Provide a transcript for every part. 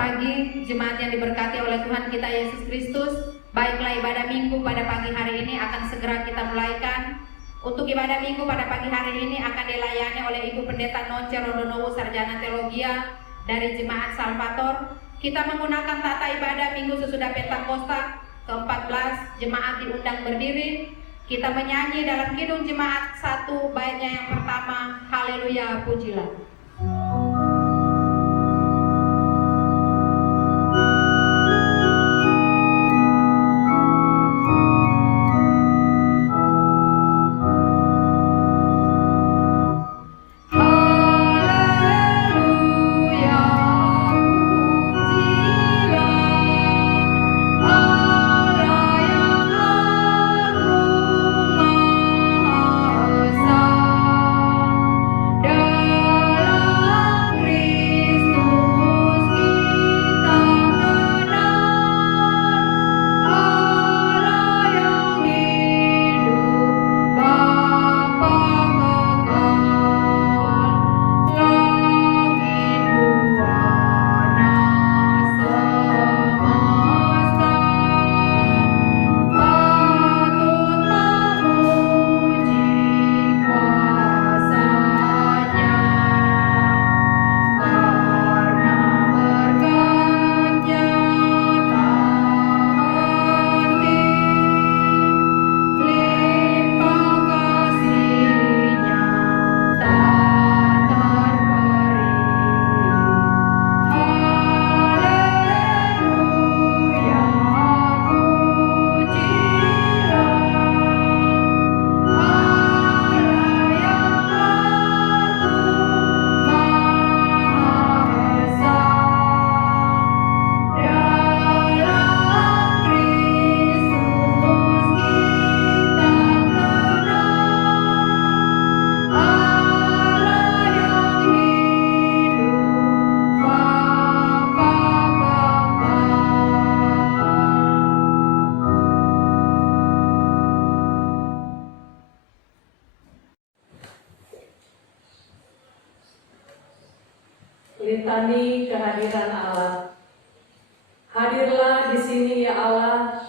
pagi, jemaat yang diberkati oleh Tuhan kita Yesus Kristus. Baiklah, ibadah minggu pada pagi hari ini akan segera kita mulaikan. Untuk ibadah minggu pada pagi hari ini akan dilayani oleh Ibu Pendeta Nonce Rodonowo, Sarjana Teologia dari Jemaat Salvator. Kita menggunakan tata ibadah minggu sesudah Pentakosta ke-14. Jemaat diundang berdiri. Kita menyanyi dalam Kidung Jemaat 1 baitnya yang pertama, Haleluya Pujilah. Litani kehadiran Allah. Hadirlah di sini ya Allah,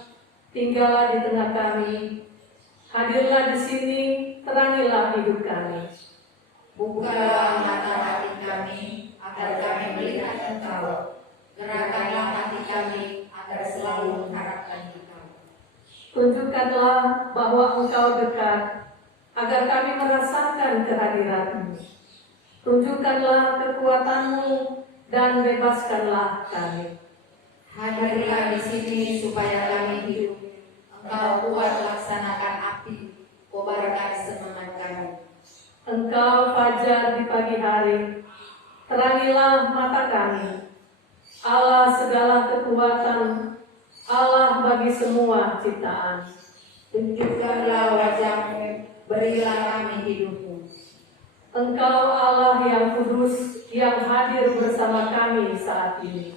tinggallah di tengah kami. Hadirlah di sini, terangilah hidup kami. Bukalah mata hati kami, agar kami melihat Engkau. Gerakkanlah hati kami, agar selalu mengharapkan Engkau. Tunjukkanlah bahwa Engkau dekat, agar kami merasakan kehadiran-Mu. Tunjukkanlah kekuatan-Mu dan bebaskanlah kami. Hadirlah di sini supaya kami hidup. Engkau kuat laksanakan api, kobarkan semangat kami. Engkau fajar di pagi hari, terangilah mata kami. Allah segala kekuatan, Allah bagi semua ciptaan. Tunjukkanlah wajah-Mu, berilah kami hidup-Mu. Engkau Allah yang kudus, yang hadir bersama kami saat ini.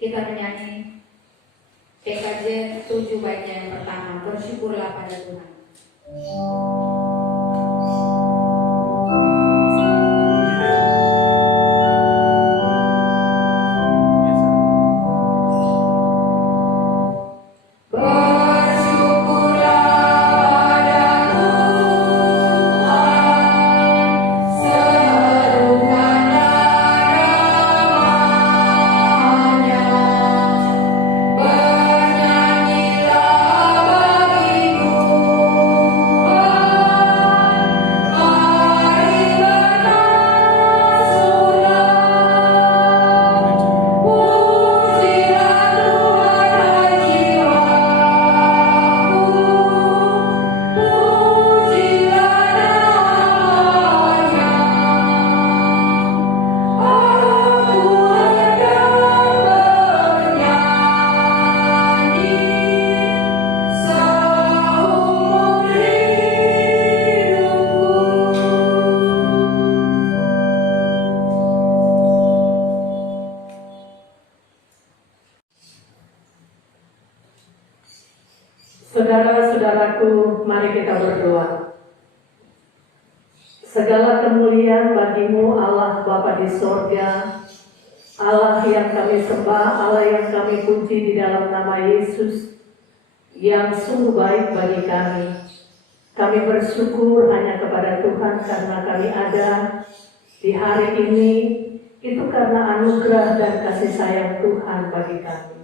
Kita menyanyi PKJ 7 baitnya yang pertama, bersyukurlah pada Tuhan. Saudara-saudaraku, mari kita berdoa. Segala kemuliaan bagi-Mu Allah Bapa di sorga, Allah yang kami sembah, Allah yang kami puji di dalam nama Yesus yang sungguh baik bagi kami. Kami bersyukur hanya kepada Tuhan karena kami ada di hari ini, itu karena anugerah dan kasih sayang Tuhan bagi kami.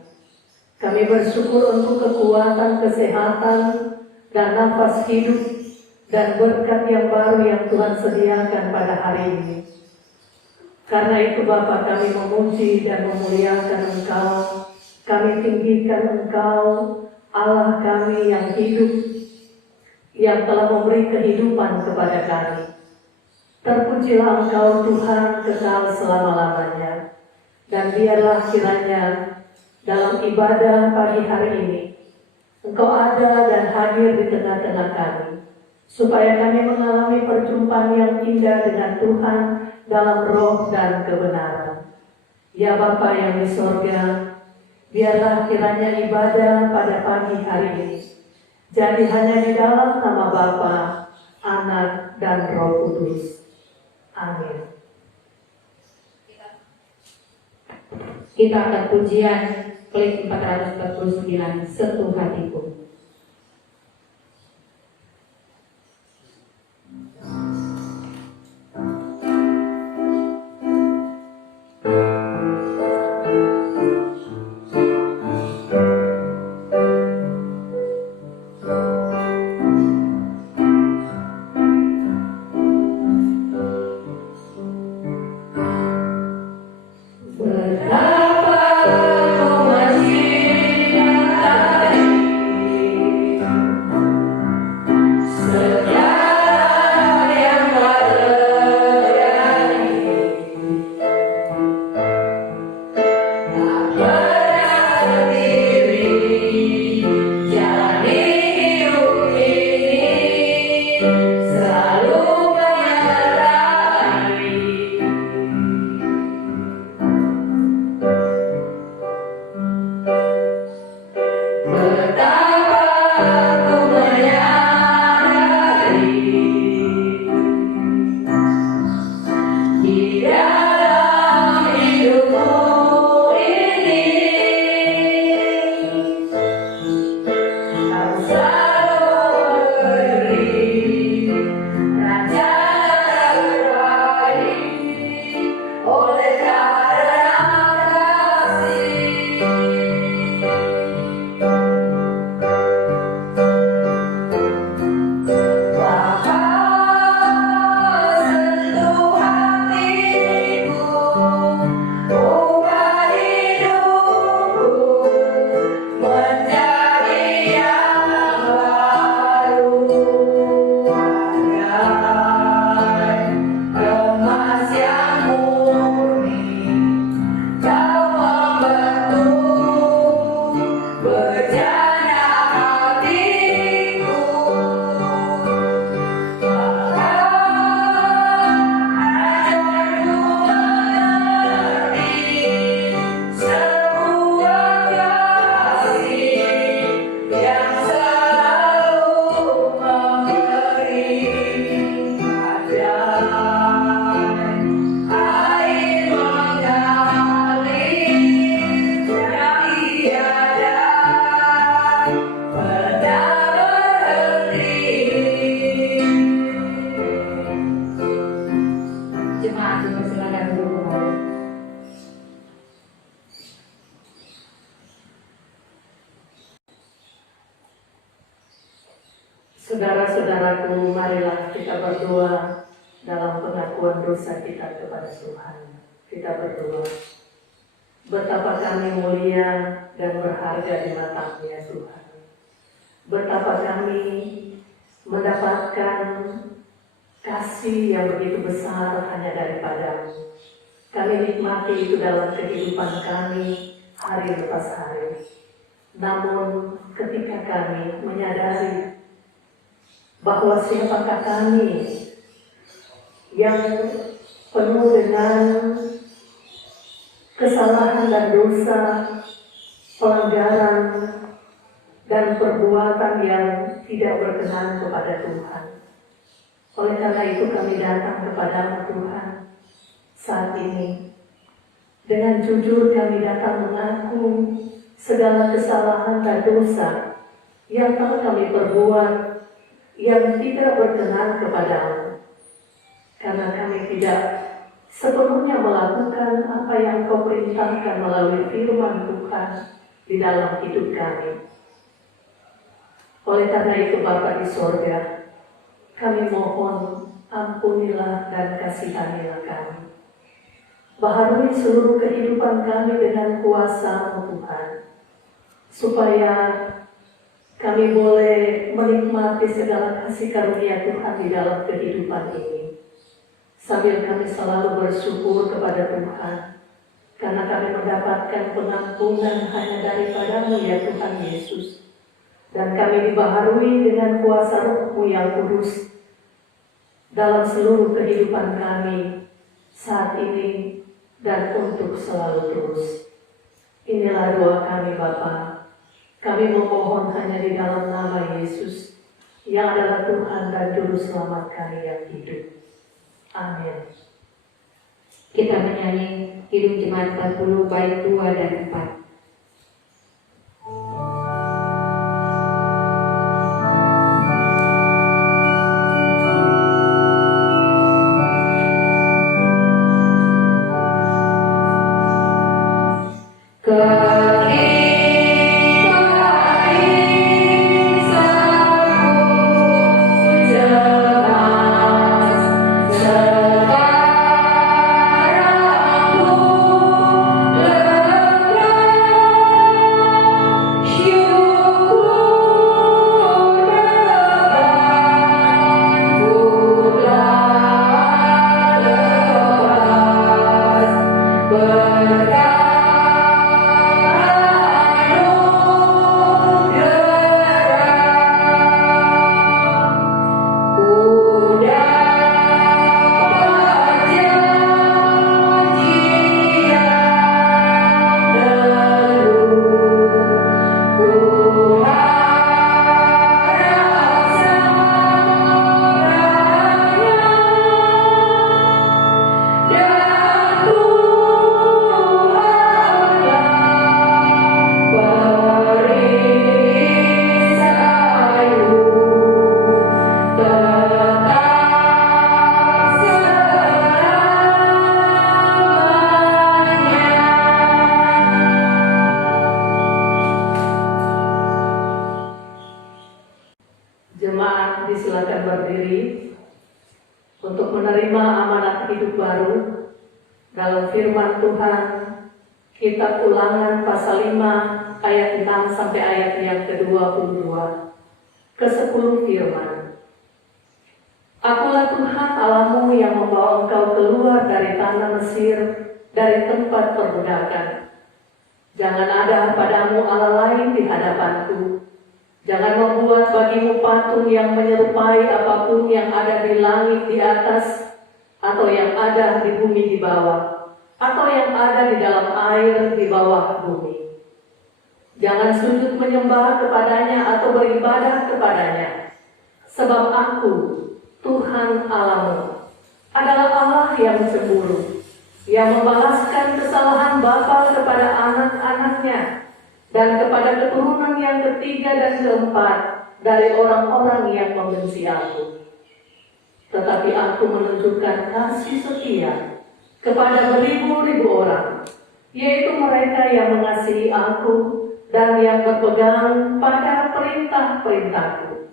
Kami bersyukur untuk kekuatan, kesehatan, dan nafas hidup, dan berkat yang baru yang Tuhan sediakan pada hari ini. Karena itu Bapa, kami memuji dan memuliakan Engkau, kami tinggikan Engkau, Allah kami yang hidup, yang telah memberi kehidupan kepada kami. Terpujilah Engkau Tuhan kekal selama-lamanya. Dan biarlah kiranya dalam ibadah pagi hari ini Engkau ada dan hadir di tengah-tengah kami, supaya kami mengalami perjumpaan yang indah dengan Tuhan dalam roh dan kebenaran. Ya Bapa yang di sorga, biarlah kiranya ibadah pada pagi hari ini jadi hanya di dalam nama Bapa, Anak, dan Roh Kudus. Amin. Kita akan pujian klik 449, Sentuh Hatiku. Saudara-saudaraku, marilah kita berdoa dalam pengakuan dosa kita kepada Tuhan. Kita berdoa. Betapa kami mulia dan berharga di mata-Mu ya Tuhan. Betapa kami mendapatkan kasih yang begitu besar hanya daripada-Mu. Kami nikmati itu dalam kehidupan kami hari lepas hari. Namun ketika kami menyadari bahwa siapakah kami yang penuh dengan kesalahan dan dosa, pelanggaran dan perbuatan yang tidak berkenan kepada Tuhan. Oleh karena itu kami datang kepada-Mu Tuhan saat ini. Dengan jujur kami datang mengaku segala kesalahan dan dosa yang telah kami perbuat yang tidak berkenan kepadamu. Karena kami tidak sepenuhnya melakukan apa yang Kau perintahkan melalui firman Tuhan di dalam hidup kami. Oleh karena itu Bapa di sorga, kami mohon ampunilah dan kasihanilah kami. Baharui seluruh kehidupan kami dengan kuasa-Mu Tuhan, supaya kami boleh menikmati segala kasih karunia Tuhan di dalam kehidupan ini. Sambil kami selalu bersyukur kepada Tuhan, karena kami mendapatkan pengampunan hanya daripada-Mu ya Tuhan Yesus. Dan kami dibaharui dengan kuasa Roh-Mu yang kudus dalam seluruh kehidupan kami saat ini dan untuk selalu terus. Inilah doa kami Bapa. Kami memohon hanya di dalam nama Yesus yang adalah Tuhan dan Juru Selamat kami yang hidup. Amin. Kita menyanyi Kidung Jemaat 40 bait 2 dan 4. Jemaat disilakan berdiri untuk menerima amanat hidup baru dalam firman Tuhan, Kitab Ulangan pasal 5 ayat 6 sampai ayat yang ke-22. Ke-10 firman. Akulah Tuhan Allahmu yang membawa engkau keluar dari tanah Mesir, dari tempat perbudakan. Jangan ada padamu Allah lain di hadapanku. Jangan membuat bagimu patung yang menyerupai apapun yang ada di langit di atas, atau yang ada di bumi di bawah, atau yang ada di dalam air di bawah bumi. Jangan sujud menyembah kepadanya atau beribadah kepadanya, sebab Aku, Tuhan Allahmu, adalah Allah yang cemburu, yang membalaskan kesalahan bapa kepada anak-anaknya, dan kepada keturunan yang ketiga dan keempat dari orang-orang yang membenci Aku. Tetapi Aku menunjukkan kasih setia kepada beribu-ribu orang, yaitu mereka yang mengasihi Aku dan yang berpegang pada perintah-perintahku.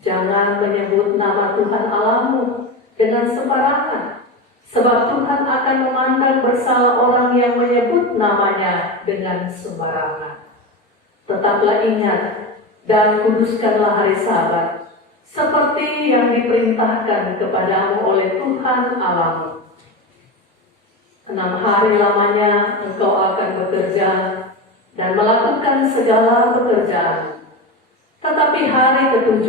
Jangan menyebut nama Tuhan Allahmu dengan sembarangan, sebab Tuhan akan memandang bersalah orang yang menyebut namanya dengan sembarangan. Tetaplah ingat dan kuduskanlah hari Sabat, seperti yang diperintahkan kepadamu oleh Tuhan Allahmu. 6 hari lamanya engkau akan bekerja dan melakukan segala pekerjaan. Tetapi hari ke-7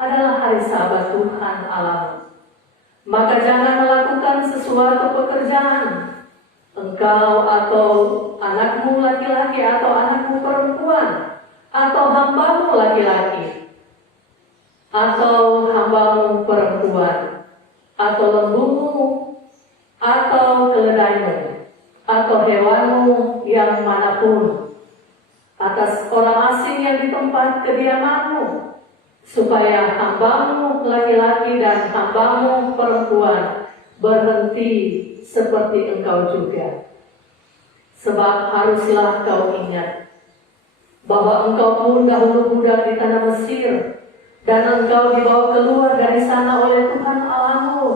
adalah hari Sabat Tuhan Allahmu. Maka jangan melakukan sesuatu pekerjaan, engkau atau anakmu laki-laki atau anakmu perempuan, atau hambamu laki-laki, atau hambamu perempuan, atau lembumu, atau keledaimu, atau tempat kediaman-Mu, supaya hamba-Mu laki-laki dan hamba-Mu perempuan berhenti seperti Engkau juga. Sebab haruslah Kau ingat bahwa Engkau pun dahulu budak di tanah Mesir, dan Engkau dibawa keluar dari sana oleh Tuhan Allah-Mu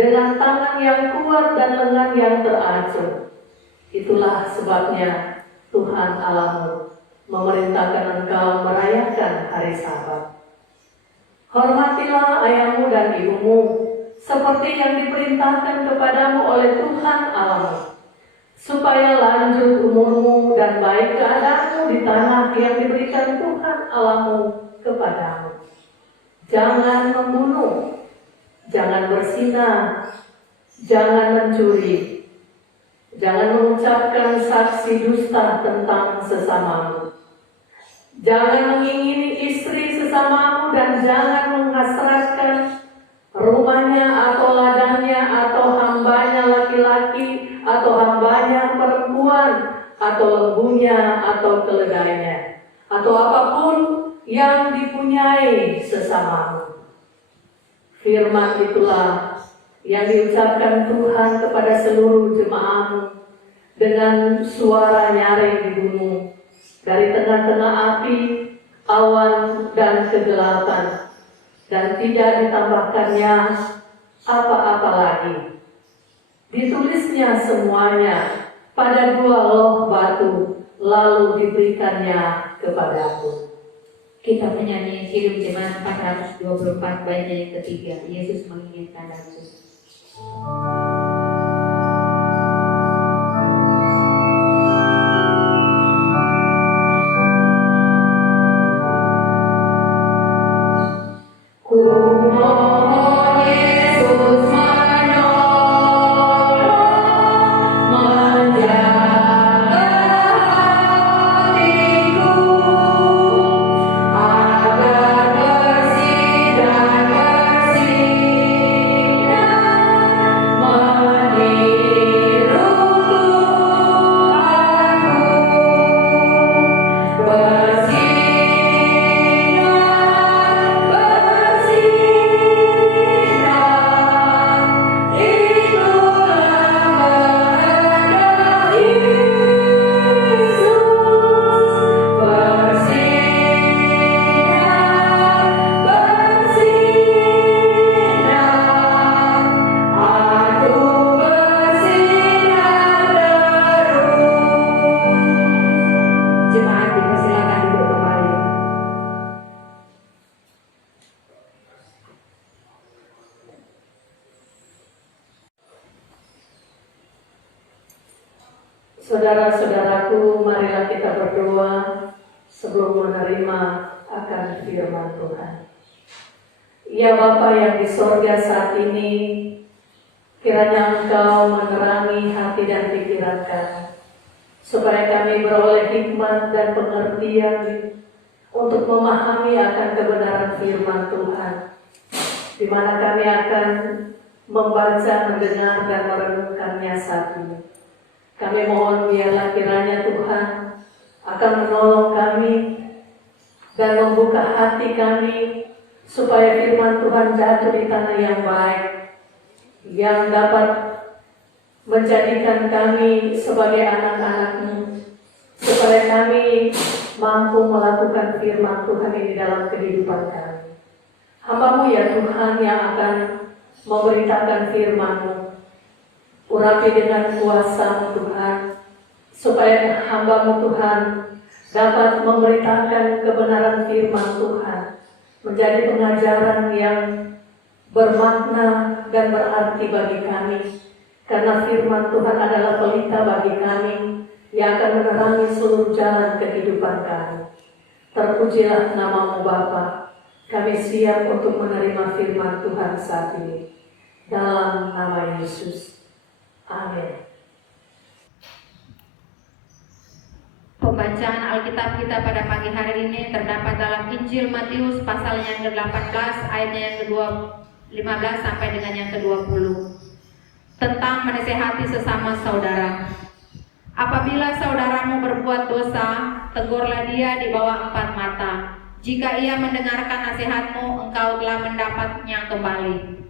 dengan tangan yang kuat dan lengan yang teracung. Itulah sebabnya Tuhan Allah-Mu memerintahkan Engkau merayakan hari Sabat. Hormatilah ayahmu dan ibumu, seperti yang diperintahkan kepadamu oleh Tuhan Allah-Mu, supaya lanjut umurmu dan baik keadaanmu di tanah yang diberikan Tuhan Allah-Mu kepadamu. Jangan membunuh, jangan berzina, jangan mencuri, jangan mengucapkan saksi dusta tentang sesamamu, jangan mengingini istri sesamamu, dan jangan menghasratkan rumahnya atau ladangnya atau hambanya laki-laki atau hambanya perempuan atau lembunya atau keledainya atau apapun yang dipunyai sesamamu. Firman itulah yang diucapkan Tuhan kepada seluruh jemaat-Mu dengan suara nyaring di bumi, dari tengah-tengah api, awan, dan kegelapan, dan tidak ditambahkannya apa-apa lagi. Ditulisnya semuanya pada 2 loh batu, lalu diberikannya kepadaku. Kita menyanyi Hidup Jemaat 424 baitnya yang ketiga, Yesus menginginkan aku. Saudara-saudaraku, marilah kita berdoa sebelum menerima akan firman Tuhan. Ya Bapa yang di sorga saat ini, kiranya Engkau menerangi hati dan pikiran kami, supaya kami beroleh hikmat dan pengertian untuk memahami akan kebenaran firman Tuhan, di mana kami akan membaca, mendengar, dan merenungkannya saat ini. Kami mohon biarlah kiranya Tuhan akan menolong kami dan membuka hati kami supaya firman Tuhan jatuh di tanah yang baik, yang dapat menjadikan kami sebagai anak-anak-Mu, supaya kami mampu melakukan firman Tuhan ini dalam kehidupan kami. Hamba-Mu ya Tuhan yang akan memberitakan firman-Mu, urapi dengan kuasa Tuhan, supaya hamba-Mu Tuhan dapat memberitakan kebenaran firman Tuhan, menjadi pengajaran yang bermakna dan berarti bagi kami, karena firman Tuhan adalah pelita bagi kami yang akan menerangi seluruh jalan kehidupan kami. Terpujilah nama-Mu Bapa, kami siap untuk menerima firman Tuhan saat ini, dalam nama Yesus. Amin. Pembacaan Alkitab kita pada pagi hari ini terdapat dalam Injil Matius pasal yang ke-18 ayatnya yang ke-15 sampai dengan yang ke-20 tentang menasehati sesama saudara. Apabila saudaramu berbuat dosa, tegurlah dia di bawah 4 mata. Jika ia mendengarkan nasihatmu, engkau telah mendapatnya kembali.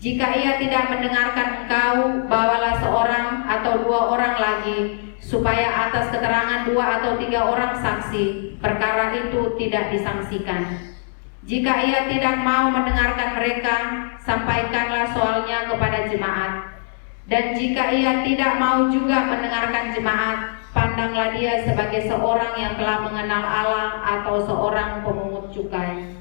Jika ia tidak mendengarkan engkau, bawalah seorang atau 2 orang lagi, supaya atas keterangan 2 atau 3 orang saksi, perkara itu tidak disangsikan. Jika ia tidak mau mendengarkan mereka, sampaikanlah soalnya kepada jemaat. Dan jika ia tidak mau juga mendengarkan jemaat, pandanglah dia sebagai seorang yang telah mengenal Allah atau seorang pemungut cukai.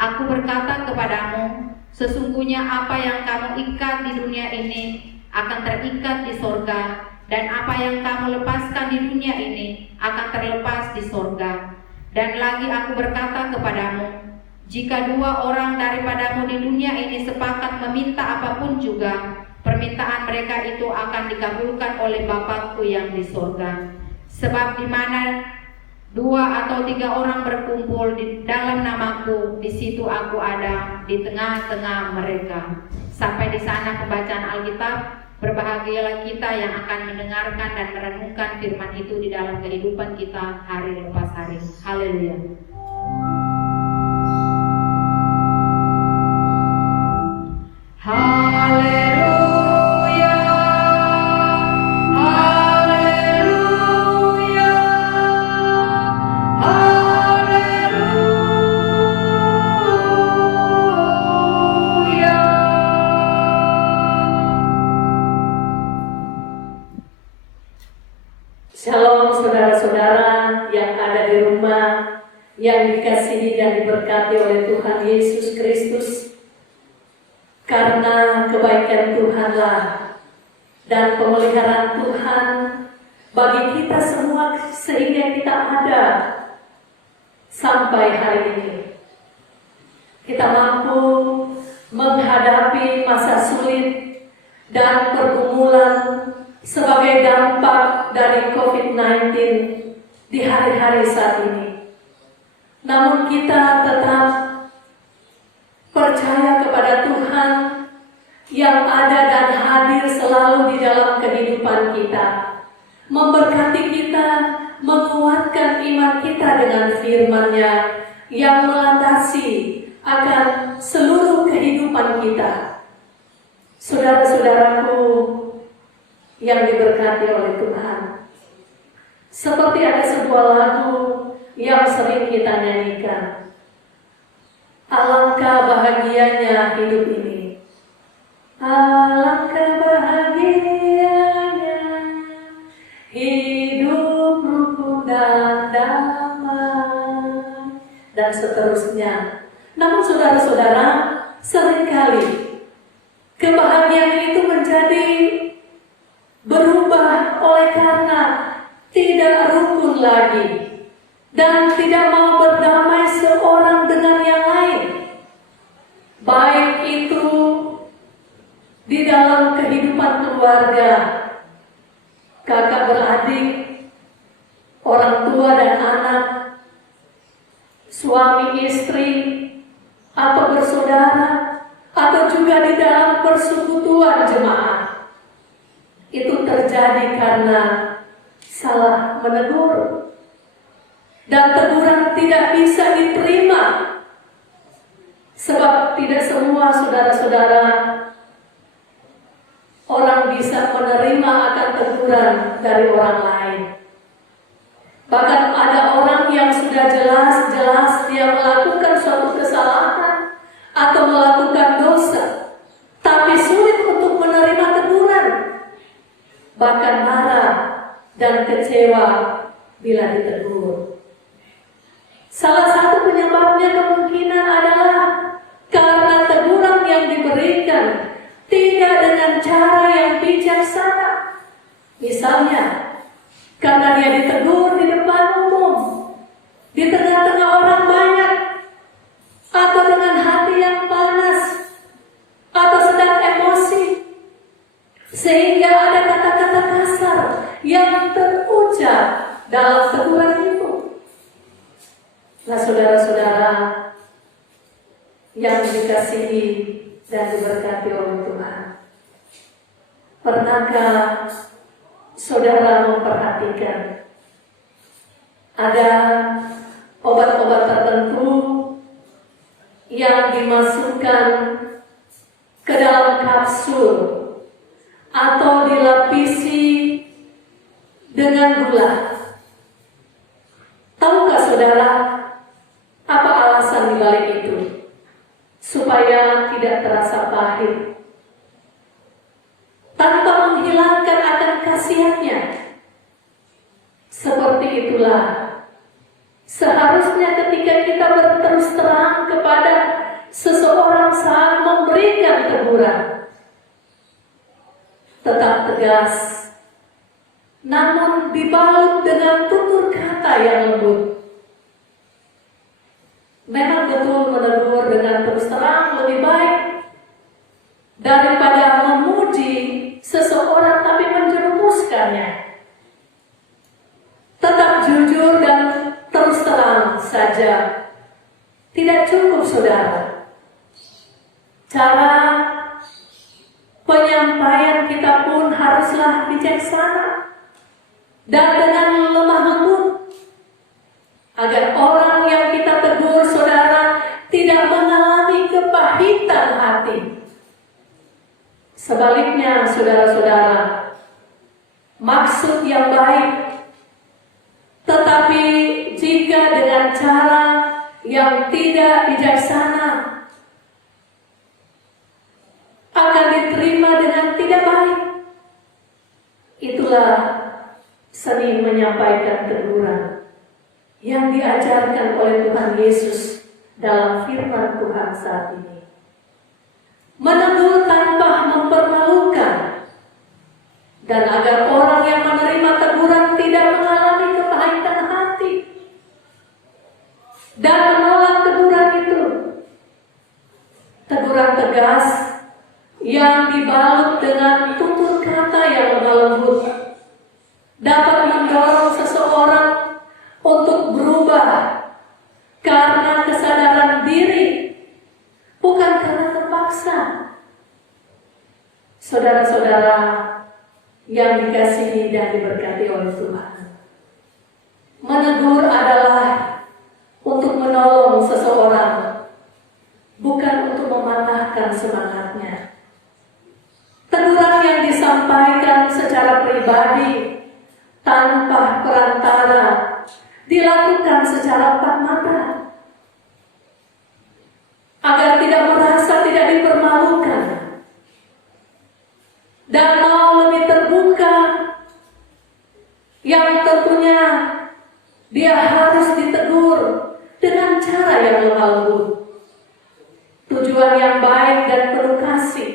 Aku berkata kepadamu, sesungguhnya apa yang kamu ikat di dunia ini akan terikat di sorga, dan apa yang kamu lepaskan di dunia ini akan terlepas di sorga. Dan lagi aku berkata kepadamu, jika 2 orang daripadamu di dunia ini sepakat meminta apapun juga, permintaan mereka itu akan dikabulkan oleh Bapakku yang di sorga. Sebab di mana 2 atau 3 orang berkumpul di dalam namaku, di situ aku ada di tengah-tengah mereka. Sampai di sana pembacaan Alkitab. Berbahagialah kita yang akan mendengarkan dan merenungkan firman itu di dalam kehidupan kita hari lepas hari. Haleluya. Haleluya, haleluya, haleluya. Shalom saudara-saudara yang ada di rumah, yang dikasihi dan diberkati oleh Tuhan Yesus Kristus. Karena kebaikan Tuhanlah dan pemeliharaan Tuhan bagi kita semua sehingga kita ada sampai hari ini. Kita mampu menghadapi masa sulit dan pergumulan sebagai dampak dari COVID-19 di hari-hari saat ini. Namun kita tetap percaya kepada Tuhan yang ada dan hadir selalu di dalam kehidupan kita, memberkati kita, menguatkan iman kita dengan firman-Nya yang melandasi akan seluruh kehidupan kita. Saudara-saudaraku yang diberkati oleh Tuhan, seperti ada sebuah lagu yang sering kita nyanyikan, alangkah bahagianya hidup ini, alangkah bahagianya hidup rukun dan damai, dan seterusnya. Namun saudara-saudara, seringkali kebahagiaan itu menjadi berubah oleh karena tidak rukun lagi dan tidak mau berdamai seorang dengan yang lain, baik itu di dalam kehidupan keluarga, kakak beradik, orang tua dan anak, suami istri, atau bersaudara, atau juga di dalam persekutuan jemaat. Itu terjadi karena salah menegur, dan teguran tidak bisa diterima, sebab tidak semua saudara-saudara orang bisa menerima akan teguran dari orang lain. Bahkan ada orang yang sudah jelas-jelas dia melakukan suatu kesalahan atau melakukan dosa, tapi sulit untuk menerima teguran, bahkan marah dan kecewa bila ditegur. Salah satu penyebabnya kemungkinan adalah karena teguran yang diberikan tidak dengan cara yang bijaksana. Misalnya, karena dia ditegur di depan umum, di tengah-tengah orang banyak, atau dengan hati yang panas, atau sedang emosi, sehingga ada kata-kata kasar yang terucap dalam teguran itu. Nah, saudara-saudara yang dikasihi dan diberkati oleh Tuhan, pernahkah saudara memperhatikan ada obat-obat tertentu yang dimasukkan ke dalam kapsul atau dilapisi dengan gula. Tahukah saudara apa alasan dibalik itu? Supaya tidak terasa pahit, tanpa menghilangkan akan khasiatnya. Seperti itulah seharusnya ketika kita berterus terang kepada seseorang saat memberikan teguran, tetap tegas, namun dibalut dengan tutur kata yang lembut. Memang betul menegur dengan terus terang lebih baik daripada memuji seseorang tapi menjerumuskannya. Tetap jujur dan terus terang saja tidak cukup, saudara. Cara penyampaian kita pun haruslah bijaksana dan dengan lemah lembut, agar orang yang kita tegur, saudara, tidak mengalami kepahitan hati. Sebaliknya, saudara-saudara, maksud yang baik, tetapi jika dengan cara yang tidak bijaksana, akan diterima dengan tidak baik. Itulah seni menyampaikan teguran yang diajarkan oleh Tuhan Yesus dalam firman Tuhan saat ini. Menegur tanpa mempermalukan, dan agar orang yang menerima teguran tidak mengalami kepahitan hati dan menolak teguran itu. Teguran tegas yang dibalut dengan tutur kata yang lembut dapat mendorong seseorang untuk berubah karena kesadaran diri, bukan karena terpaksa. Saudara-saudara yang dikasihi dan diberkati oleh Tuhan, menegur adalah untuk menolong seseorang, bukan untuk mematahkan semangatnya. Teguran yang disampaikan secara pribadi tanpa perantara dilakukan secara empat mata, agar tidak merasa tidak dipermalukan dan mau lebih terbuka, yang tentunya dia harus ditegur dengan cara yang lemah lembut, tujuan yang baik dan penuh kasih,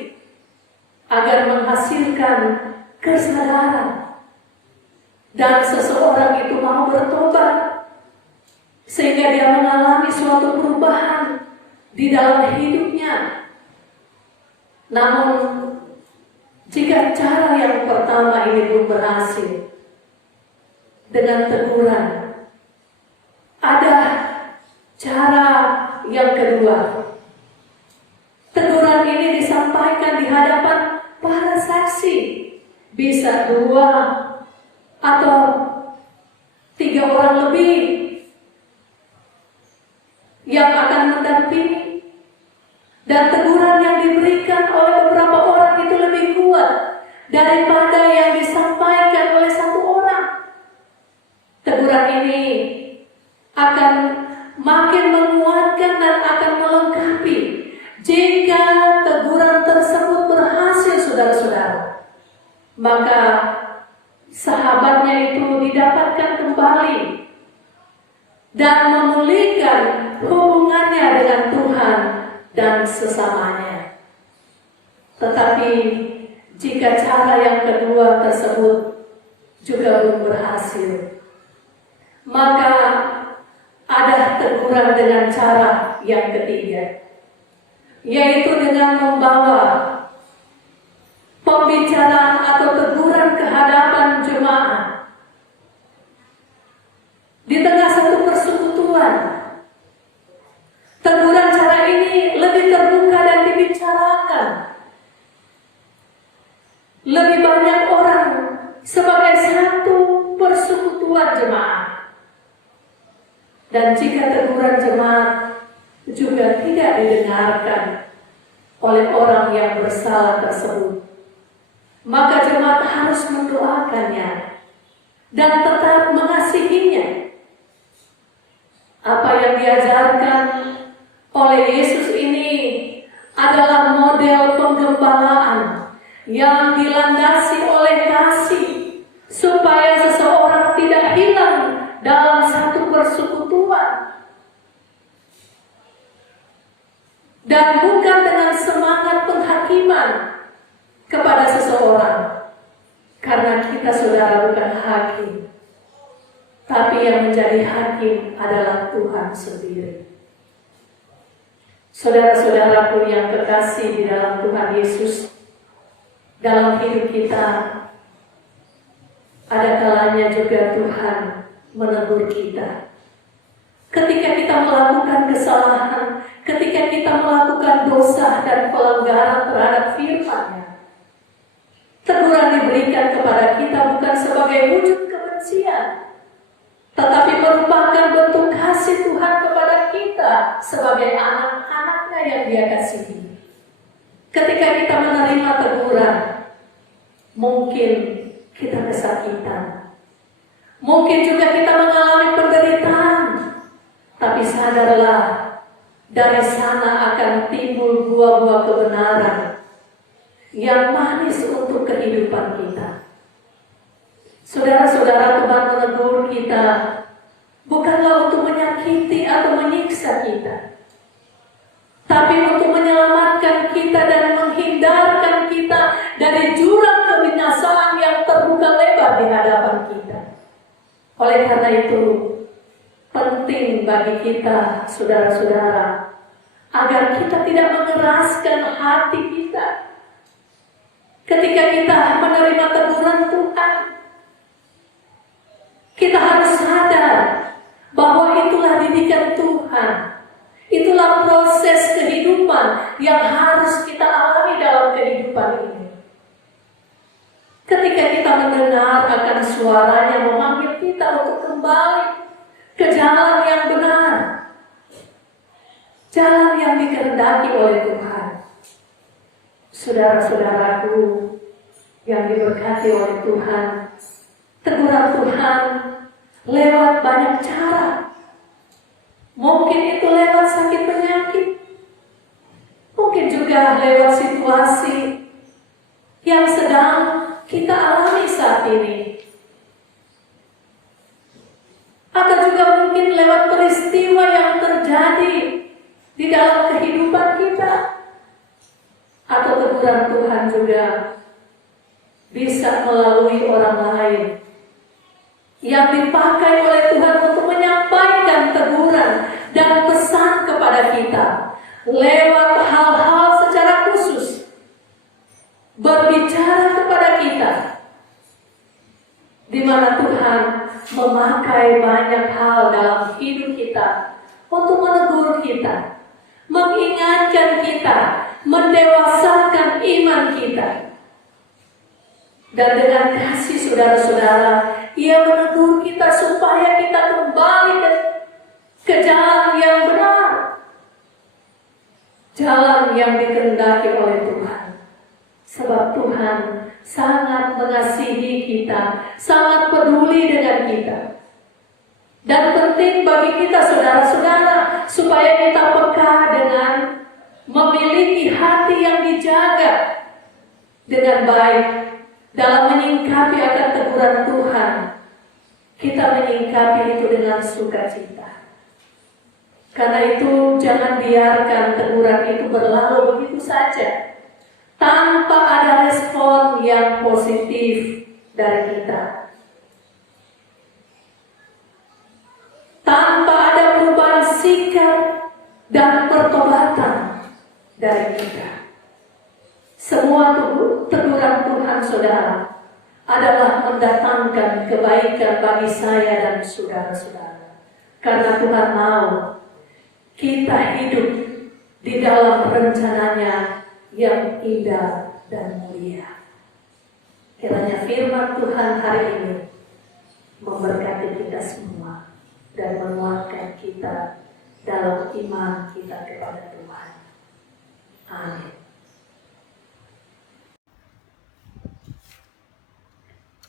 agar menghasilkan kesadaran dan seseorang itu mau bertobat, sehingga dia mengalami suatu perubahan di dalam hidupnya. Namun jika cara yang pertama ini belum berhasil, dengan teguran, ada cara yang kedua. Teguran ini disampaikan di hadapan para saksi, bisa 2 atau 3 orang lebih yang akan mendampingi, dan teguran yang diberikan oleh beberapa orang itu lebih kuat daripada yang disampaikan oleh 1 orang. Teguran ini akan makin menguatkan dan akan melengkapi jika teguran tersebut berhasil, saudara-saudara. Maka sahabatnya itu didapatkan kembali dan memulihkan hubungannya dengan Tuhan dan sesamanya. Tetapi jika cara yang kedua tersebut juga belum berhasil, maka ada teguran dengan cara yang ketiga, yaitu dengan membawa pembicaraan atau teguran ke hadapan jemaat di tengah satu persekutuan. Teguran cara ini lebih terbuka dan dibicarakan lebih banyak orang sebagai Dan jika teguran jemaat juga tidak didengarkan oleh orang yang bersalah tersebut, maka jemaat harus mendoakannya dan tetap mengasihinya. Apa yang diajarkan oleh Yesus ini adalah model penggembalaan yang dilandasi oleh kasih, supaya seseorang tidak hilang dalam satu persekutuan, dan bukan dengan semangat penghakiman kepada seseorang, karena kita saudara bukan hakim, tapi yang menjadi hakim adalah Tuhan sendiri. Saudara-saudaraku yang terkasih di dalam Tuhan Yesus, dalam hidup kita ada kalanya juga Tuhan menegur kita. Ketika kita melakukan kesalahan, ketika kita melakukan dosa dan pelanggaran terhadap firman-Nya, teguran diberikan kepada kita bukan sebagai wujud kebencian, tetapi merupakan bentuk kasih Tuhan kepada kita sebagai anak-anak-Nya yang Dia kasihi. Ketika kita menerima teguran, mungkin kita kesakitan, mungkin juga kita mengalami penderitaan, tapi sadarlah, dari sana akan timbul buah-buah kebenaran yang manis untuk kehidupan kita. Saudara-saudara, Tuhan menegur kita bukanlah untuk menyakiti atau menyiksa kita, tapi untuk menyelamatkan kita dan menghindarkan kita dari jurang kebinasaan yang terbuka lebar di hadapan kita. Oleh karena itu, penting bagi kita, saudara-saudara, agar kita tidak mengeraskan hati kita ketika kita menerima teguran Tuhan. Kita harus sadar bahwa itulah didikan Tuhan, itulah proses kehidupan yang harus kita alami dalam kehidupan ini. Ketika kita mendengar akan suaranya memanggil kita untuk kembali ke jalan yang benar, jalan yang dikehendaki oleh Tuhan. Saudara-saudaraku yang diberkati oleh Tuhan, teguran Tuhan lewat banyak cara. Mungkin itu lewat sakit penyakit, mungkin juga lewat situasi yang sedang kita alami saat ini, atau juga mungkin lewat peristiwa yang terjadi di dalam kehidupan kita. Atau teguran Tuhan juga bisa melalui orang lain yang dipakai oleh Tuhan untuk menyampaikan teguran dan pesan kepada kita lewat hal-hal secara khusus, berbicara kepada kita, di mana Tuhan memakai banyak hal dalam hidup kita untuk menegur kita, mengingatkan kita, mendewasakan iman kita. Dan dengan kasih saudara-saudara, Ia menegur kita supaya kita kembali ke jalan yang benar, jalan yang dikehendaki oleh Tuhan. Sebab Tuhan sangat mengasihi kita, sangat peduli dengan kita. Dan penting bagi kita saudara-saudara, supaya kita peka dengan memiliki hati yang dijaga dengan baik dalam menyingkapi akan teguran Tuhan. Kita menyingkapi itu dengan sukacita. Karena itu jangan biarkan teguran itu berlalu begitu saja tanpa ada respon yang positif dari kita, tanpa ada perubahan sikap dan pertobatan dari kita. Semua teguran Tuhan saudara adalah mendatangkan kebaikan bagi saya dan saudara-saudara. Karena Tuhan mau kita hidup di dalam rencananya yang indah dan mulia. Kiranya firman Tuhan hari ini memberkati kita semua. dan menguatkan kita dalam iman kita kepada Tuhan. Amin.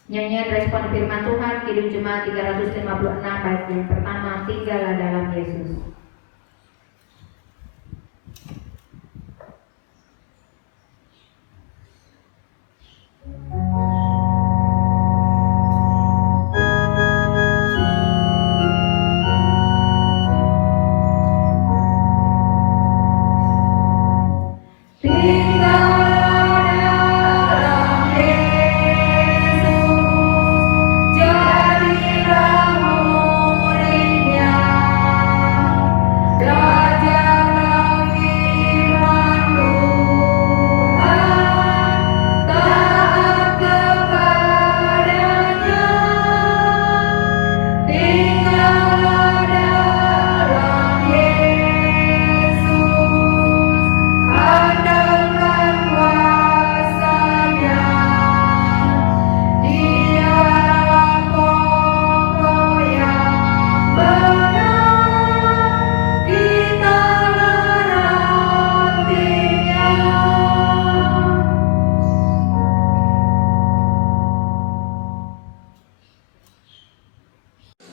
Nyanyian respon firman Tuhan, Kidung Jemaat 356, bait yang pertama, tinggallah dalam Yesus.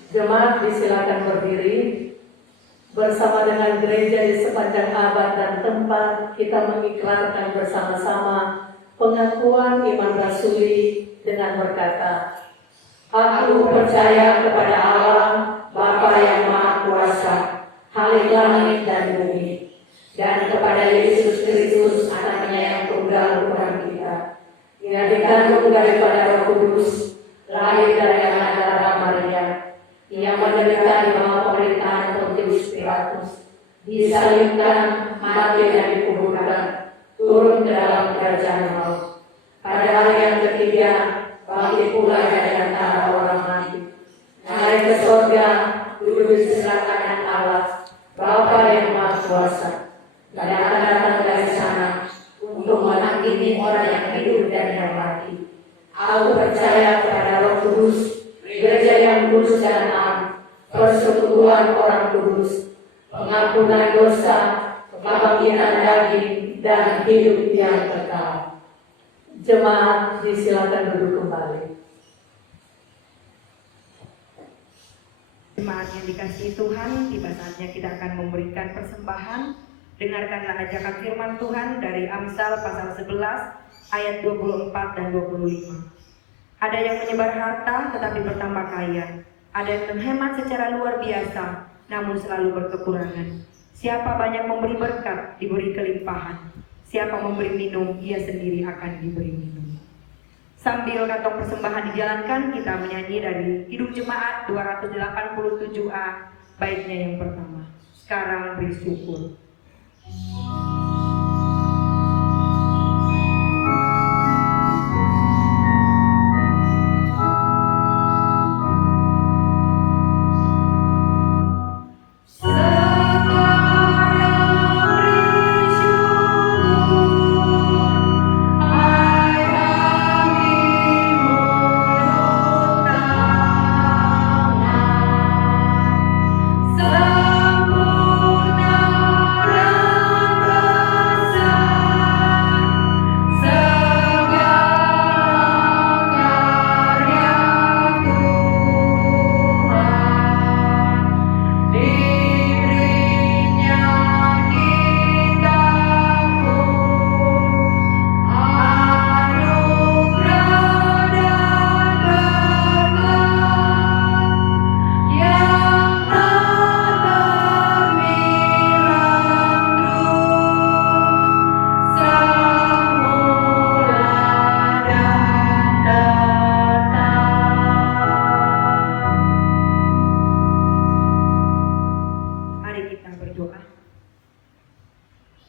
Jemaat disilakan berdiri. Bersama dengan gereja di sepanjang abad dan tempat, kita mengikrarkan bersama-sama pengakuan iman rasuli dengan berkata, Aku percaya kepada Allah, Bapa yang Maha Kuasa, Halik langit dan bumi, dan kepada Yesus Kristus, anaknya yang tunggal Tuhan kita, yang dikandung daripada Roh Kudus, lahir dari anak darah Maria, yang menderita di bawah pemerintahan Pontius Pilatus, disalibkan, mati dan dikuburkan, turun ke dalam kerajaan maut. Pada hari yang ketiga, bangkit pula dari antara orang mati, naik ke surga, duduk di sebelah kanan Allah, Bapa yang Maha Kuasa, dan akan datang dari sana untuk menghakimi orang yang hidup dan yang mati. Aku percaya kepada Roh Kudus, gereja yang kudus dan am, persekutuan orang kudus, pengampunan dosa, kebangkitan daging, dan hidup yang kekal. Jemaat disilakan duduk kembali. Jemaat yang dikasihi Tuhan, tiba saatnya kita akan memberikan persembahan. Dengarkanlah ajakan firman Tuhan dari Amsal pasal 11 ayat 24 dan 25. Ada yang menyebar harta tetapi bertambah kaya. Ada yang menghemat secara luar biasa namun selalu berkekurangan. Siapa banyak memberi berkat, diberi kelimpahan. Siapa memberi minum, ia sendiri akan diberi minum. Sambil kantong persembahan dijalankan, kita menyanyi dari Kidung Jemaat 287A, baitnya yang pertama. Sekarang beri syukur.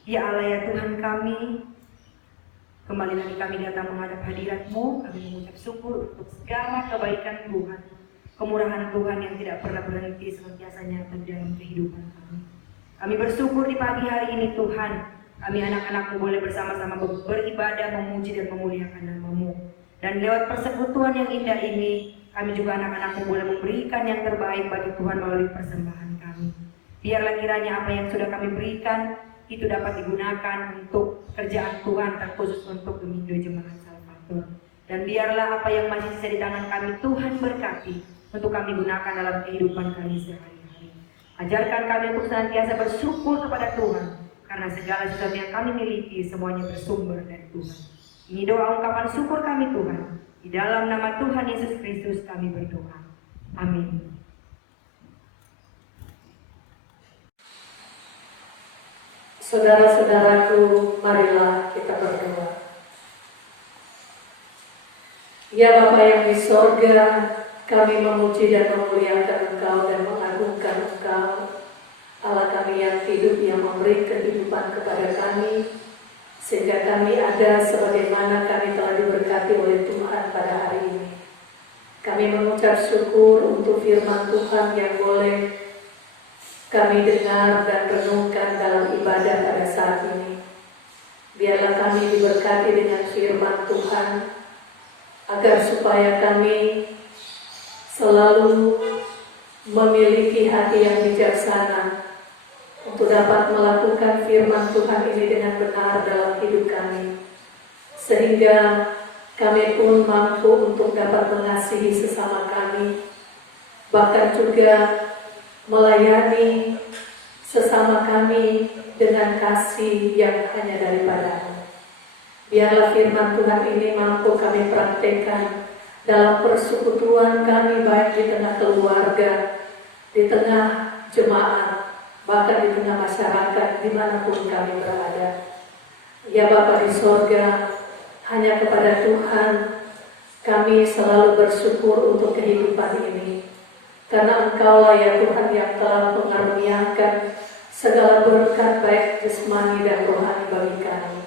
Ya Allah ya Tuhan kami, kembali lagi kami datang menghadap hadirat-Mu. Kami mengucap syukur untuk segala kebaikan Tuhan, kemurahan Tuhan yang tidak pernah berhenti senantiasa nyata dalam kehidupan kami. Kami bersyukur di pagi hari ini Tuhan, kami anak-anak-Mu boleh bersama-sama beribadah, memuji dan memuliakan nama-Mu. Dan lewat persekutuan yang indah ini, Kami juga anak-anakmu boleh memberikan yang terbaik bagi Tuhan melalui persembahan kami. Biarlah kiranya apa yang sudah kami berikan itu dapat digunakan untuk kerjaan Tuhan, terkhusus untuk Gemindo Jemaat Salvator. Dan biarlah apa yang masih sisa di tangan kami Tuhan berkati untuk kami gunakan dalam kehidupan kami sehari-hari. Ajarkan kami untuk senantiasa bersyukur kepada Tuhan, karena segala sesuatu yang kami miliki semuanya bersumber dari Tuhan. Ini doa ungkapan syukur kami Tuhan. Di dalam nama Tuhan Yesus Kristus kami berdoa. Amin. Saudara-saudaraku, marilah kita berdoa. Ya Bapa yang di sorga, kami memuji dan memuliakan Engkau dan mengagungkan Engkau, Allah kami yang hidup, yang memberi kehidupan kepada kami, sehingga kami ada sebagaimana kami telah diberkati oleh Tuhan pada hari ini. Kami mengucap syukur untuk firman Tuhan yang boleh kami dengar dan renungkan dalam ibadah pada saat ini. Biarlah kami diberkati dengan firman Tuhan, agar supaya kami selalu memiliki hati yang bijaksana untuk dapat melakukan firman Tuhan ini dengan benar dalam hidup kami, sehingga kami pun mampu untuk dapat mengasihi sesama kami, bahkan juga melayani sesama kami dengan kasih yang hanya daripada-Mu. Biarlah firman Tuhan ini mampu kami praktekkan dalam persekutuan kami, baik di tengah keluarga, di tengah jemaat, bahkan di tengah masyarakat dimanapun kami berada. Ya Bapa di sorga, hanya kepada Tuhan kami selalu bersyukur untuk kehidupan ini, karena Engkaulah ya Tuhan yang telah mengaruniakan segala berkat baik jasmani dan rohani bagi kami.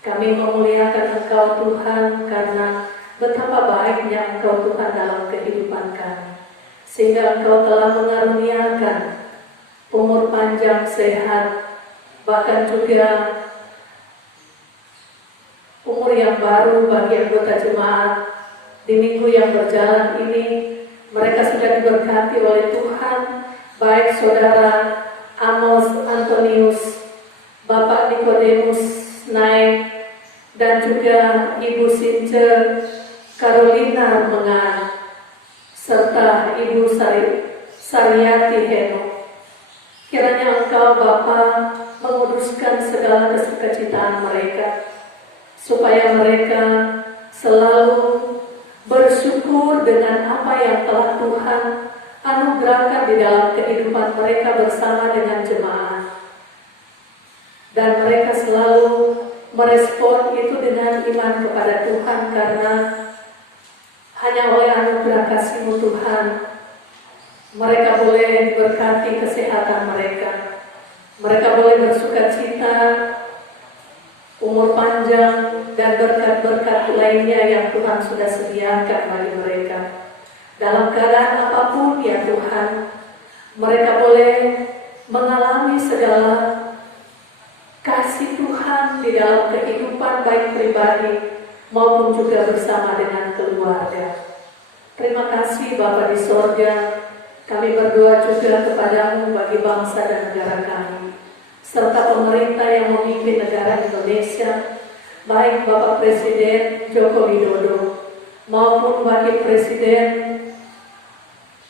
Kami memuliakan Engkau Tuhan, karena betapa baiknya Engkau Tuhan dalam kehidupan kami, sehingga Engkau telah mengaruniakan umur panjang, sehat, bahkan juga umur yang baru bagi anggota jemaat. Di minggu yang berjalan ini mereka sudah diberkati oleh Tuhan, baik Saudara Amos Antonius, Bapak Nikodemus Naik, dan juga Ibu Since Carolina Mengan, serta Ibu Sariati Heno. Kiranya Engkau Bapa menguduskan segala kesukacitaan mereka, supaya mereka selalu bersyukur dengan apa yang telah Tuhan anugerahkan di dalam kehidupan mereka bersama dengan jemaat. Dan mereka selalu merespon itu dengan iman kepada Tuhan, karena hanya oleh anugerah kasih-Mu Tuhan mereka boleh diberkati kesehatan mereka. Mereka boleh bersukacita, umur panjang, dan berkat-berkat lainnya yang Tuhan sudah sediakan bagi mereka. Dalam keadaan apapun ya Tuhan, mereka boleh mengalami segala kasih Tuhan di dalam kehidupan baik pribadi maupun juga bersama dengan keluarga. Terima kasih Bapa di sorga. Kami berdoa juga kepadamu bagi bangsa dan negara kami, serta pemerintah yang memimpin negara Indonesia, baik Bapak Presiden Joko Widodo maupun Wakil Presiden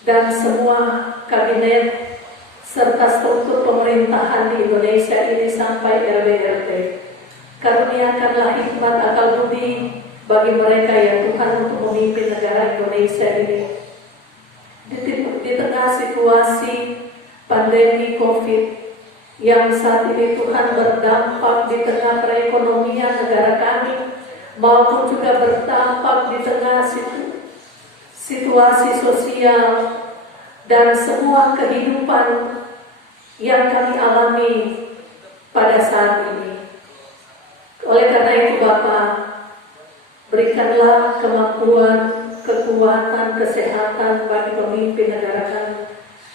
dan semua kabinet serta struktur pemerintahan di Indonesia ini sampai RW-RT. Karuniakanlah hikmat akal budi bagi mereka ya Tuhan untuk memimpin negara Indonesia ini di tengah situasi pandemi COVID yang saat ini Tuhan berdampak di tengah perekonomian negara kami, maupun juga berdampak di tengah situasi sosial dan semua kehidupan yang kami alami pada saat ini. Oleh karena itu Bapa, berikanlah kemampuan, kekuatan, kesehatan bagi pemimpin negara kami,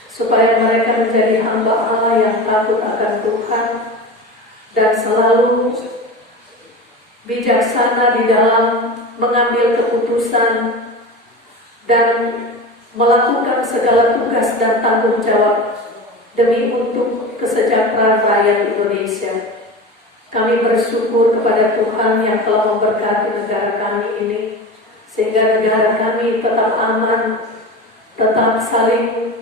supaya mereka menjadi hamba Allah yang takut akan Tuhan dan selalu bijaksana di dalam mengambil keputusan, dan melakukan segala tugas dan tanggung jawab demi untuk kesejahteraan rakyat Indonesia. Kami bersyukur kepada Tuhan yang telah memberkati negara kami ini, sehingga negara kami tetap aman, tetap saling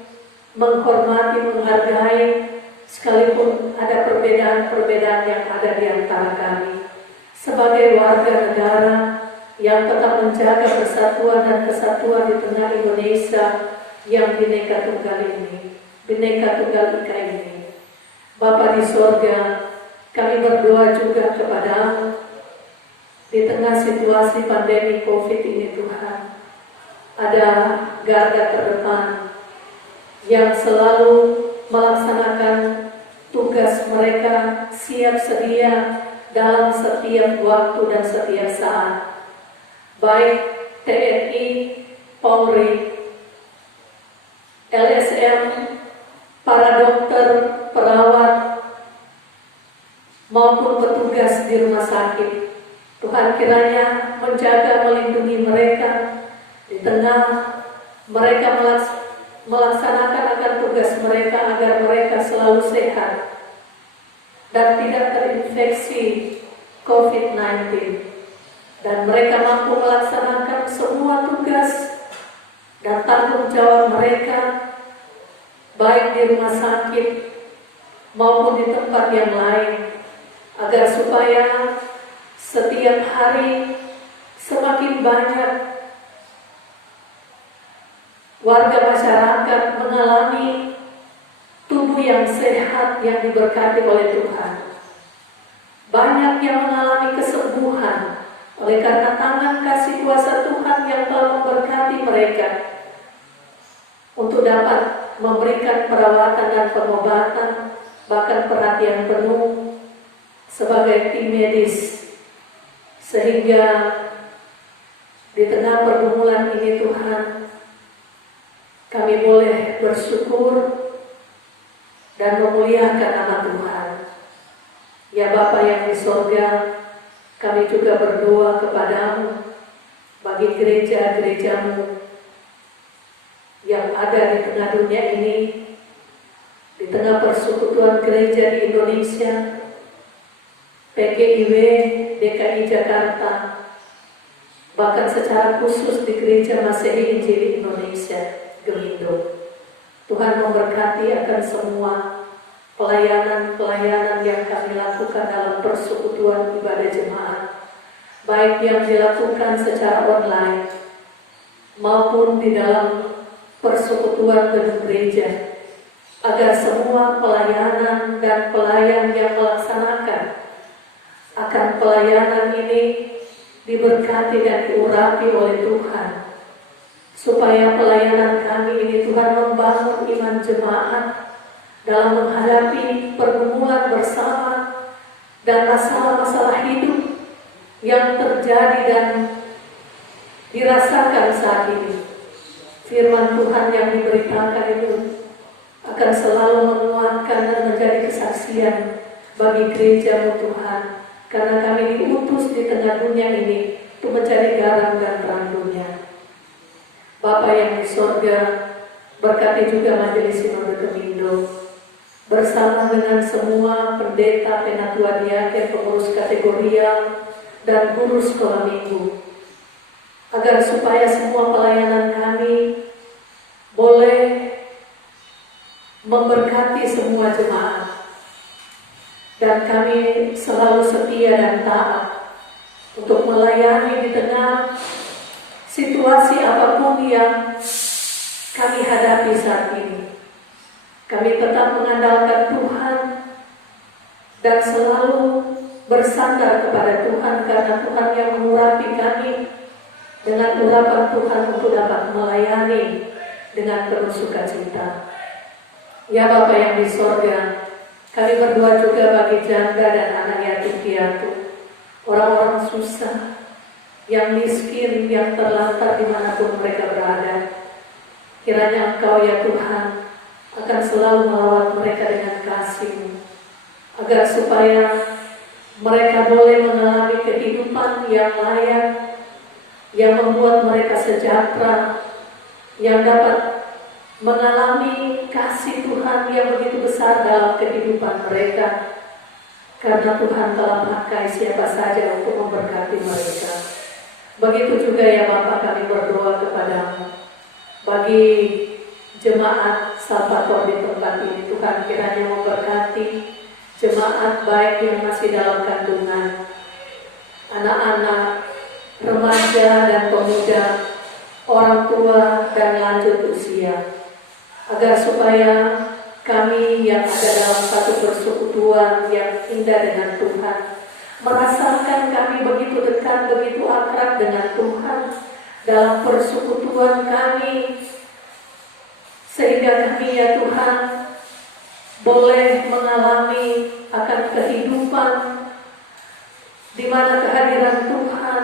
menghormati, menghargai, sekalipun ada perbedaan-perbedaan yang ada di antara kami. Sebagai warga negara yang tetap menjaga persatuan dan kesatuan di tengah Indonesia yang Bhinneka Tunggal ini, Bhinneka Tunggal Ika ini. Bapa di sorga, kami berdoa juga kepadamu di tengah situasi pandemi COVID ini Tuhan. Ada garda terdepan yang selalu melaksanakan tugas mereka siap sedia dalam setiap waktu dan setiap saat. Baik TNI, Polri, LSM, para dokter, perawat, maupun petugas di rumah sakit. Tuhan kiranya menjaga, melindungi mereka di tengah mereka melaksanakan akan tugas mereka agar mereka selalu sehat dan tidak terinfeksi COVID-19. Dan mereka mampu melaksanakan semua tugas dan tanggung jawab mereka baik di rumah sakit maupun di tempat yang lain, agar supaya setiap hari semakin banyak warga masyarakat mengalami tubuh yang sehat yang diberkati oleh Tuhan. Banyak yang mengalami kesembuhan oleh karena tangan kasih kuasa Tuhan yang telah memberkati mereka untuk dapat memberikan perawatan dan pengobatan, bahkan perhatian penuh sebagai tim medis, sehingga di tengah pergumulan ini Tuhan, kami boleh bersyukur dan memuliakan nama Tuhan. Ya Bapa yang di sorga, kami juga berdoa kepadamu bagi gereja-gerejamu yang ada di tengah dunia ini, di tengah persekutuan gereja di Indonesia, PGIW DKI Jakarta, bahkan secara khusus di Gereja Masehi Injili Indonesia, Gemindo. Tuhan memberkati akan semua pelayanan-pelayanan yang kami lakukan dalam persekutuan ibadah jemaat, baik yang dilakukan secara online maupun di dalam persekutuan gedung gereja, agar semua pelayanan dan pelayan yang melaksanakan akan pelayanan ini diberkati dan diurapi oleh Tuhan, supaya pelayanan kami ini Tuhan membangun iman jemaat dalam menghadapi pergumulan bersama dan masalah-masalah hidup yang terjadi dan dirasakan saat ini. Firman Tuhan yang diberitakan itu akan selalu menguatkan dan menjadi kesaksian bagi gereja-Mu Tuhan, karena kami diutus di tengah dunia ini untuk menjadi garam dan terang dunia. Bapa yang di sorga, berkati juga Majelis Sinode Gemindo bersama dengan semua pendeta, penatua diaken, pengurus kategorial, dan guru sekolah minggu, agar supaya semua pelayanan kami boleh memberkati semua jemaat, dan kami selalu setia dan taat untuk melayani di tengah situasi apapun yang kami hadapi saat ini. Kami tetap mengandalkan Tuhan dan selalu bersandar kepada Tuhan, karena Tuhan yang mengurapi kami dengan urapan Tuhan untuk dapat melayani dengan penuh sukacita. Ya Bapa yang di sorga, kami berdoa juga bagi janda dan anak yatim piatu, orang-orang susah, yang miskin, yang terlantar dimanapun mereka berada. Kiranya Engkau ya Tuhan akan selalu merawat mereka dengan kasih-Mu, agar supaya mereka boleh mengalami kehidupan yang layak, yang membuat mereka sejahtera yang dapat mengalami kasih Tuhan yang begitu besar dalam kehidupan mereka, karena Tuhan telah pakai siapa saja untuk memberkati mereka. Begitu juga ya Bapak, kami berdoa kepadamu bagi jemaat Salvator di tempat ini. Tuhan kiranya memberkati jemaat baik yang masih dalam kandungan, anak-anak, remaja dan pemuda, orang tua dan lanjut usia, agar supaya kami yang ada dalam satu persekutuan yang indah dengan Tuhan, merasakan kami begitu dekat, begitu akrab dengan Tuhan dalam persekutuan kami, sehingga kami ya Tuhan boleh mengalami akan kehidupan di mana kehadiran Tuhan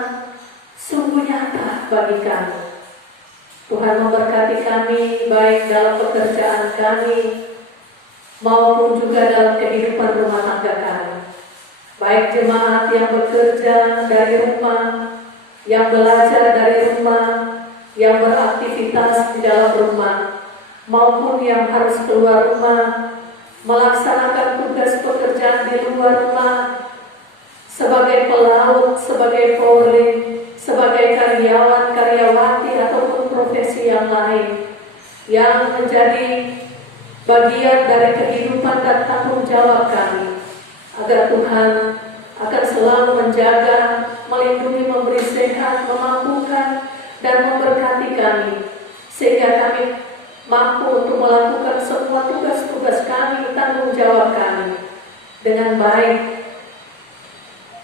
sungguh nyata bagi kami. Tuhan memberkati kami baik dalam pekerjaan kami maupun juga dalam kehidupan rumah tangga kami. Baik jemaat yang bekerja dari rumah, yang belajar dari rumah, yang beraktivitas di dalam rumah, maupun yang harus keluar rumah, melaksanakan tugas pekerjaan di luar rumah, sebagai pelaut, sebagai polri, sebagai karyawan, karyawati, ataupun profesi yang lain, yang menjadi bagian dari kehidupan dan tanggung jawab kami, agar Tuhan akan selalu menjaga, melindungi, memberi sehat, memampukan, dan memberkati kami, sehingga kami mampu untuk melakukan semua tugas-tugas kami, tanggung jawab kami dengan baik,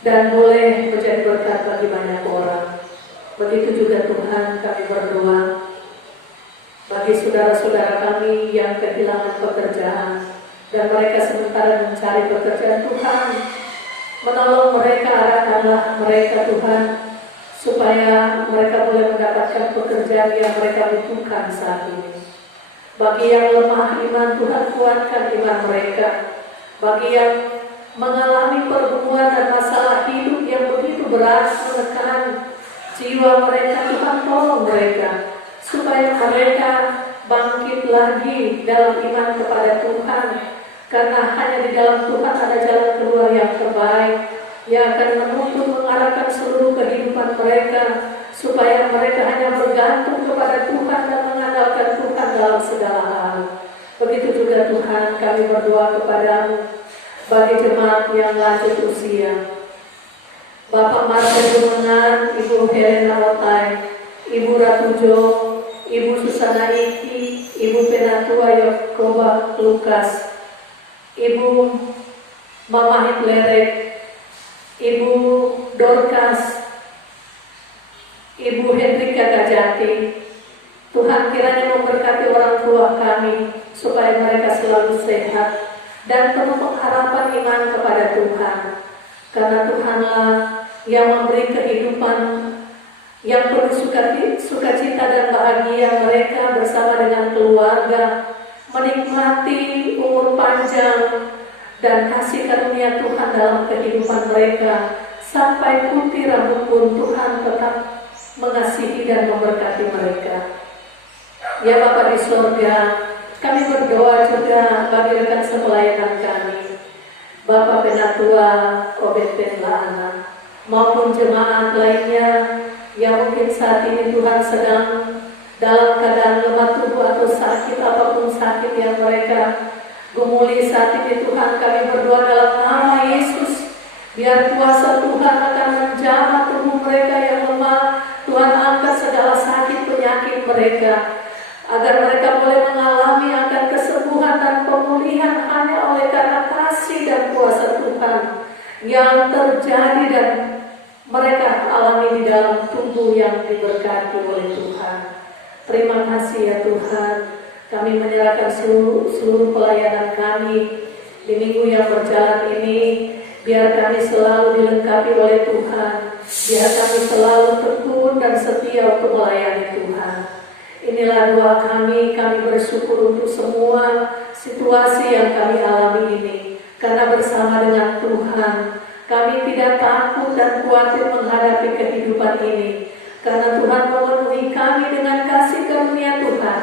dan boleh menjadi berkat bagi banyak orang. Begitu juga Tuhan kami berdoa bagi saudara-saudara kami yang kehilangan pekerjaan dan mereka sementara mencari pekerjaan. Tuhan, menolong mereka, arahkanlah mereka Tuhan, supaya mereka boleh mendapatkan pekerjaan yang mereka butuhkan saat ini. Bagi yang lemah iman, Tuhan kuatkan iman mereka. Bagi yang mengalami pergumulan dan masalah hidup yang begitu berat menekan jiwa mereka, Tuhan tolong mereka, supaya mereka bangkit lagi dalam iman kepada Tuhan, karena hanya di dalam Tuhan ada jalan keluar yang terbaik, yang akan menuntun mengarahkan seluruh kehidupan mereka, supaya mereka hanya bergantung kepada Tuhan dan mengandalkan Tuhan dalam segala hal. Begitu juga Tuhan, kami berdoa kepadamu bagi jemaat yang lanjut usia, Bapak Marta Jumengan, Ibu Helena Otai, Ibu Ratu Jo, Ibu Susana Iki, Ibu Penatua Yakoba Lukas, Ibu Mama Hitlerek, Ibu Dorcas, Ibu Hendrika Kajati. Tuhan kiranya memberkati orang tua kami, supaya mereka selalu sehat dan penuh pengharapan iman kepada Tuhan, karena Tuhanlah yang memberi kehidupan yang penuh sukacita dan bahagia mereka bersama dengan keluarga, menikmati umur panjang dan kasih karunia Tuhan dalam kehidupan mereka, sampai putih rambut pun Tuhan tetap mengasihi dan memberkati mereka. Ya Bapa di surga, kami berdoa juga bagi rekan sepelayanan kami, Bapak Penatua Obed Laana, maupun jemaat lainnya yang mungkin saat ini Tuhan sedang dalam keadaan lemah tubuh atau sakit, apapun sakit yang mereka gumuli saat ini. Tuhan, kami berdoa dalam nama Yesus, biar kuasa Tuhan akan menjamah tubuh mereka yang lemah. Tuhan, angkat segala sakit penyakit mereka, agar mereka boleh mengalami akan kesembuhan dan pemulihan hanya oleh karena kasih dan kuasa Tuhan yang terjadi dan mereka alami di dalam tubuh yang diberkati oleh Tuhan. Terima kasih ya Tuhan, kami menyerahkan seluruh pelayanan kami di minggu yang berjalan ini. Biar kami selalu dilengkapi oleh Tuhan, biar kami selalu tekun dan setia untuk melayani Tuhan. Inilah doa kami bersyukur untuk semua situasi yang kami alami ini, karena bersama dengan Tuhan kami tidak takut dan khawatir menghadapi kehidupan ini, Karena Tuhan memenuhi kami dengan kasih karunia Tuhan.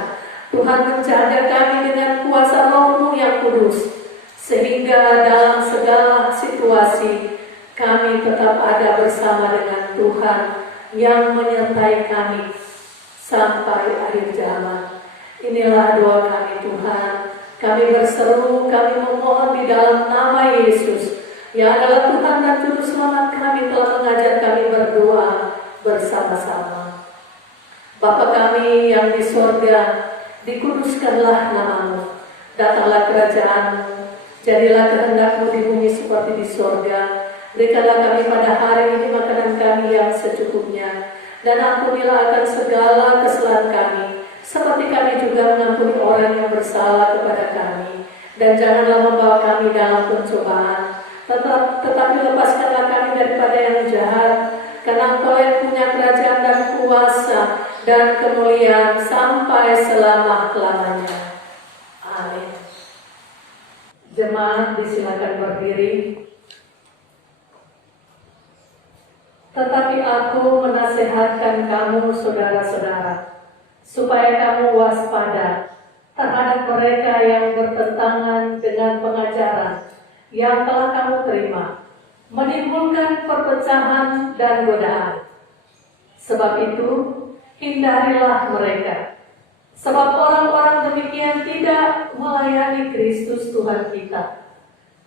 Tuhan menjaga kami dengan kuasa Roh-Mu yang kudus, sehingga dalam segala situasi kami tetap ada bersama dengan Tuhan yang menyertai kami sampai akhir zaman. Inilah doa kami Tuhan. Kami berseru, kami memohon di dalam nama Yesus, yang adalah Tuhan dan Juru Selamat kami, telah mengajar kami berdoa bersama-sama. Bapa kami yang di sorga, dikuduskanlah nama-Mu, datanglah kerajaan-Mu, jadilah kehendak-Mu di bumi seperti di sorga. Berikanlah kami pada hari ini makanan kami yang secukupnya, dan ampunilah akan segala kesalahan kami, seperti kami juga mengampuni orang yang bersalah kepada kami. Dan janganlah membawa kami dalam pencobaan, tetapi lepaskanlah kami daripada yang jahat, karena Engkau yang punya kerajaan dan kuasa dan kemuliaan sampai selama-lamanya. Amin. Jemaat disilakan berdiri. Tetapi aku menasihatkan kamu saudara-saudara, supaya kamu waspada terhadap mereka yang bertentangan dengan pengajaran yang telah kamu terima, menimbulkan perpecahan dan godaan. Sebab itu, hindarilah mereka. Sebab orang-orang demikian tidak melayani Kristus Tuhan kita,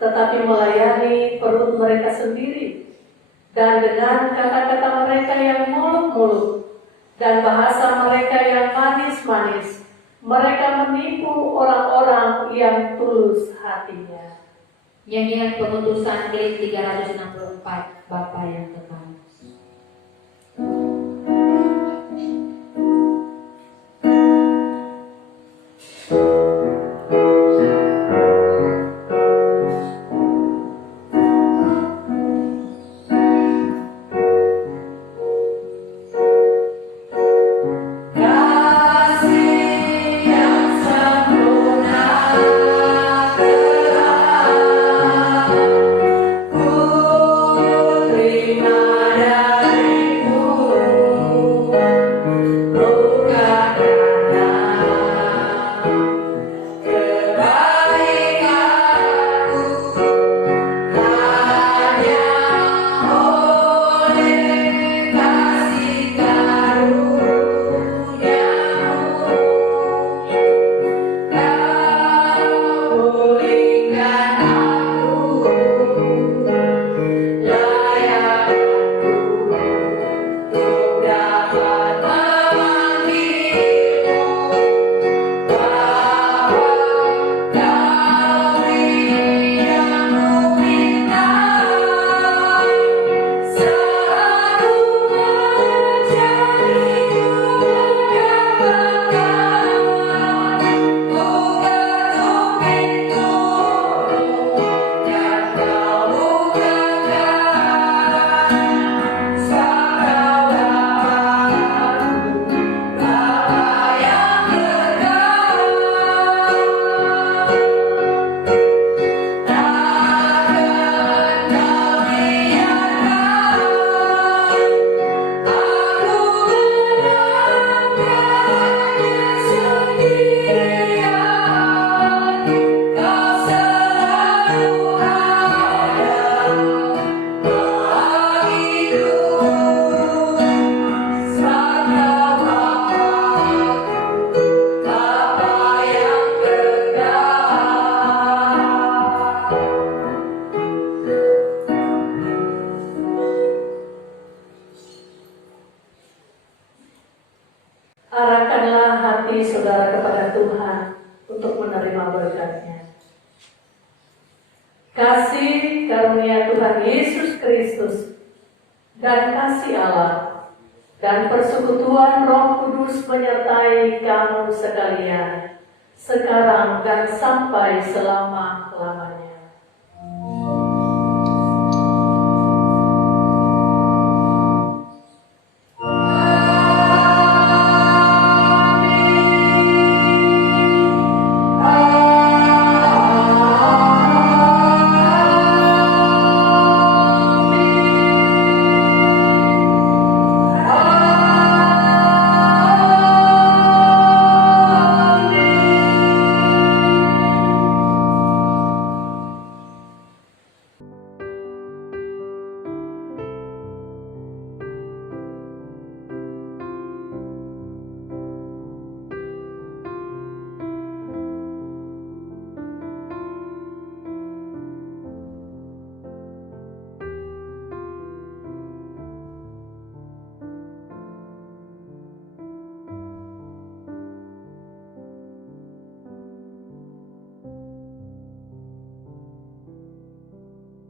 tetapi melayani perut mereka sendiri. Dan dengan kata-kata mereka yang muluk-muluk dan bahasa mereka yang manis-manis, mereka menipu orang-orang yang tulus hatinya. Nyanyian Pengutusan klik 364, Bapa yang kekal. Arahkanlah hati saudara kepada Tuhan untuk menerima berkat-Nya. Kasih karunia Tuhan Yesus Kristus dan kasih Allah dan persekutuan Roh Kudus menyertai kamu sekalian, sekarang dan sampai selama-lamanya. Amin.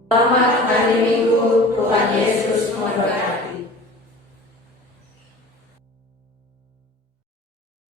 Selamat hari Minggu.